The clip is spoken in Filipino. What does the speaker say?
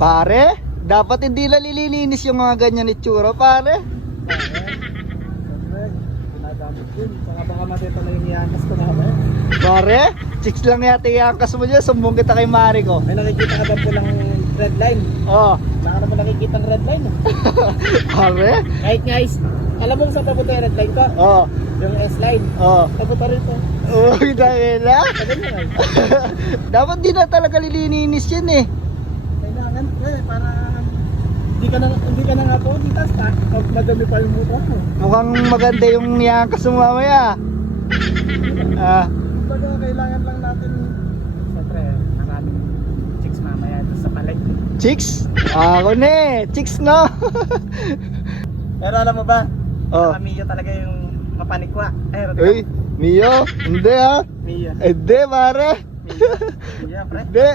Pare, dapat hindi nalilinis yung mga ganyan itsura, pare. Siyempre, ginagamit yun. Saka baka matito na yung iangkas ko na ba? Pare, chicks lang yata iangkas mo dyan. Sumbong kita kay Mari ko. May nakikita ka ba po ng red line? Oh, Wala ka naman nakikita ng red line. pare. Kahit guys, alam mo saan papunta yung red line ko? Oh, Yung S-line. oh. Papunta rin po. Uy, dahil na. Sabi niya guys. Dapat di na talaga lilininis yan eh. Kailangan para hindi ka na nga po dito sa madami pa yung motor mo. Mukhang maganda yung iangkas mo mamaya. Ah, Kumbaga kailangan lang natin siyempre maraming chicks mamaya doon sa palig. chicks? Ako na eh. Chicks no? Pero alam mo ba? Oh. Mio talaga yung mapanikwa. Uy, Mio? Hindi ha? Mio. Hindi, pare. Mio, pre. Hindi.